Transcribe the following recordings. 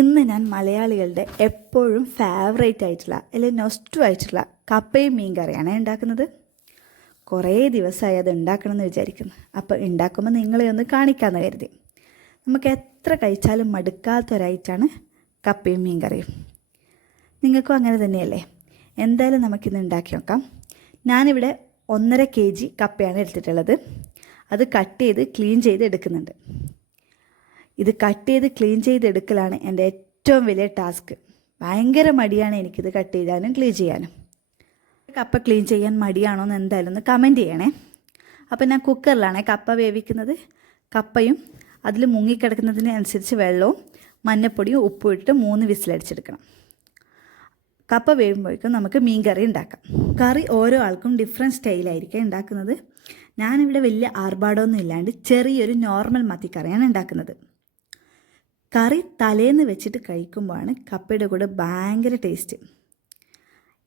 ഇന്ന് ഞാൻ മലയാളികളുടെ എപ്പോഴും ഫേവറേറ്റ് ആയിട്ടുള്ള അല്ലെങ്കിൽ നൊസ്റ്റു ആയിട്ടുള്ള കപ്പയും മീൻ കറിയാണ് ഉണ്ടാക്കുന്നത്. കുറേ ദിവസമായി അത് ഉണ്ടാക്കണമെന്ന് വിചാരിക്കുന്നു. അപ്പോൾ ഉണ്ടാക്കുമ്പോൾ നിങ്ങളെ ഒന്ന് കാണിക്കാമെന്ന് കരുതി. നമുക്ക് എത്ര കഴിച്ചാലും മടുക്കാത്തൊരൈറ്റാണ് കപ്പയും മീൻ കറിയും. നിങ്ങൾക്കും അങ്ങനെ തന്നെയല്ലേ? എന്തായാലും നമുക്കിന്ന് ഉണ്ടാക്കി നോക്കാം. ഞാനിവിടെ 1.5 kg കപ്പയാണ് എടുത്തിട്ടുള്ളത്. അത് കട്ട് ചെയ്ത് ക്ലീൻ ചെയ്ത് എടുക്കുന്നുണ്ട്. ഇത് കട്ട് ചെയ്ത് ക്ലീൻ ചെയ്തെടുക്കലാണ് എൻ്റെ ഏറ്റവും വലിയ ടാസ്ക്. ഭയങ്കര മടിയാണ് എനിക്കിത് കട്ട് ചെയ്യാനും ക്ലീൻ ചെയ്യാനും. കപ്പ ക്ലീൻ ചെയ്യാൻ മടിയാണോ എന്ന് എന്തായാലും ഒന്ന് കമൻറ്റ് ചെയ്യണേ. അപ്പോൾ ഞാൻ കുക്കറിലാണ് കപ്പ വേവിക്കുന്നത്. കപ്പയും അതിൽ മുങ്ങിക്കിടക്കുന്നതിന് അനുസരിച്ച് വെള്ളവും മഞ്ഞപ്പൊടിയും ഉപ്പും ഇട്ടിട്ട് 3 വിസിലടിച്ചെടുക്കണം. കപ്പ വേവുമ്പോഴേക്കും നമുക്ക് മീൻ കറി ഉണ്ടാക്കാം. കറി ഓരോ ആൾക്കും ഡിഫറെൻറ്റ് സ്റ്റൈലായിരിക്കും ഉണ്ടാക്കുന്നത്. ഞാനിവിടെ വലിയ ആർഭാടമൊന്നും ഇല്ലാണ്ട് ചെറിയൊരു നോർമൽ മത്തിക്കറിയാണ് ഉണ്ടാക്കുന്നത്. കറി തലേന്ന് വെച്ചിട്ട് കഴിക്കുമ്പോഴാണ് കപ്പയുടെ കൂടെ ഭയങ്കര ടേസ്റ്റ്.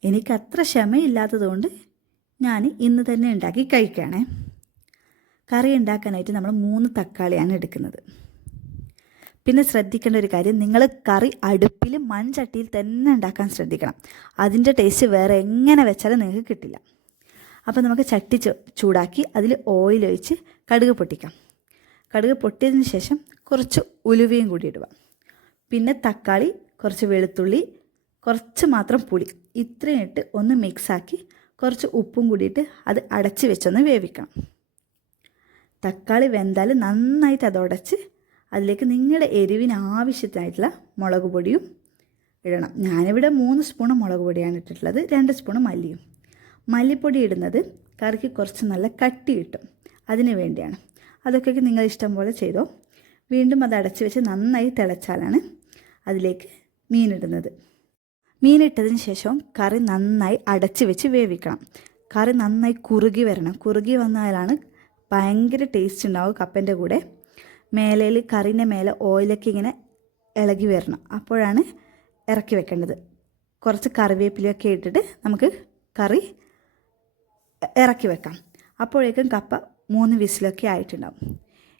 എനിക്കത്ര ക്ഷമയില്ലാത്തതുകൊണ്ട് ഞാൻ ഇന്ന് തന്നെ ഉണ്ടാക്കി കഴിക്കുകയാണേ. കറി ഉണ്ടാക്കാനായിട്ട് നമ്മൾ 3 തക്കാളിയാണ് എടുക്കുന്നത്. പിന്നെ ശ്രദ്ധിക്കേണ്ട ഒരു കാര്യം, നിങ്ങൾ കറി അടുപ്പിൽ മൺചട്ടിയിൽ തന്നെ ഉണ്ടാക്കാൻ ശ്രദ്ധിക്കണം. അതിൻ്റെ ടേസ്റ്റ് വേറെ എങ്ങനെ വെച്ചാലും നിങ്ങൾക്ക് കിട്ടില്ല. അപ്പോൾ നമുക്ക് ചട്ടി ചൂടാക്കി അതിൽ ഓയിൽ ഒഴിച്ച് കടുക് പൊട്ടിക്കാം. കടുക് പൊട്ടിയതിന് ശേഷം കുറച്ച് ഉലുവയും കൂടി ഇടുക. പിന്നെ തക്കാളി, കുറച്ച് വെളുത്തുള്ളി, കുറച്ച് മാത്രം പുളി, ഇത്രയും ഇട്ട് ഒന്ന് മിക്സാക്കി കുറച്ച് ഉപ്പും കൂടിയിട്ട് അത് അടച്ച് വെച്ചൊന്ന് വേവിക്കണം. തക്കാളി വെന്താൽ നന്നായിട്ട് അത് ഉടച്ച് അതിലേക്ക് നിങ്ങളുടെ എരിവിന് ആവശ്യത്തിനായിട്ടുള്ള മുളക് പൊടിയും ഇടണം. ഞാനിവിടെ 3 സ്പൂൺ മുളക് പൊടിയാണ് ഇട്ടിട്ടുള്ളത്, 2 സ്പൂൺ മല്ലിയും. മല്ലിപ്പൊടി ഇടുന്നത് കറിക്ക് കുറച്ച് നല്ല കട്ടി കിട്ടും, അതിന് വേണ്ടിയാണ്. അതൊക്കെ നിങ്ങൾ ഇഷ്ടം പോലെ ചെയ്തോ. വീണ്ടും അത് അടച്ച് വെച്ച് നന്നായി തിളച്ചാലാണ് അതിലേക്ക് മീനിടുന്നത്. മീനിട്ടതിന് ശേഷം കറി നന്നായി അടച്ച് വെച്ച് വേവിക്കണം. കറി നന്നായി കുറുകി വരണം. കുറുകി വന്നാലാണ് ഭയങ്കര ടേസ്റ്റ് ഉണ്ടാവും. കപ്പൻ്റെ കൂടെ മേലയിൽ കറിൻ്റെ മേലെ ഓയിലൊക്കെ ഇങ്ങനെ ഇളകി വരണം. അപ്പോഴാണ് ഇറക്കി വെക്കേണ്ടത്. കുറച്ച് കറിവേപ്പിലയൊക്കെ ഇട്ടിട്ട് നമുക്ക് കറി ഇറക്കി വെക്കാം. അപ്പോഴേക്കും കപ്പ 3 വിസിലൊക്കെ ആയിട്ടുണ്ടാവും.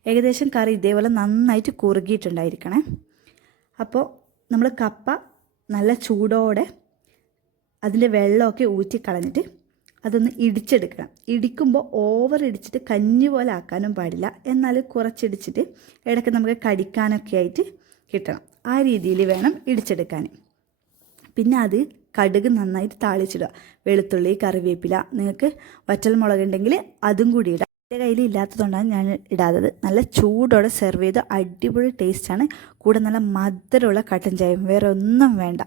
ഏകദേശം കറി ഇതേപോലെ നന്നായിട്ട് കുറുകിയിട്ടുണ്ടായിരിക്കണേ. അപ്പോൾ നമ്മൾ കപ്പ നല്ല ചൂടോടെ അതിൻ്റെ വെള്ളമൊക്കെ ഊറ്റിക്കളഞ്ഞിട്ട് അതൊന്ന് ഇടിച്ചെടുക്കണം. ഇടിക്കുമ്പോൾ ഓവർ ഇടിച്ചിട്ട് കഞ്ഞി പോലെ ആക്കാനും പാടില്ല, എന്നാൽ കുറച്ചിടിച്ചിട്ട് ഇടയ്ക്ക് നമുക്ക് കടിക്കാനൊക്കെ ആയിട്ട് കിട്ടണം. ആ രീതിയിൽ വേണം ഇടിച്ചെടുക്കാൻ. പിന്നെ അത് കടുക് നന്നായിട്ട് താളിച്ചിടുക. വെളുത്തുള്ളി, കറിവേപ്പില, നിങ്ങൾക്ക് വറ്റൽമുളക് ഉണ്ടെങ്കിൽ അതും കൂടി ഇടാം. എൻ്റെ കയ്യിൽ ഇല്ലാത്തതുകൊണ്ടാണ് ഞാൻ ഇടാത്തത്. നല്ല ചൂടോടെ സെർവ് ചെയ്ത് അടിപൊളി ടേസ്റ്റാണ്. കൂടെ നല്ല മധുരമുള്ള കട്ടൻ ചായയും, വേറെ ഒന്നും വേണ്ട.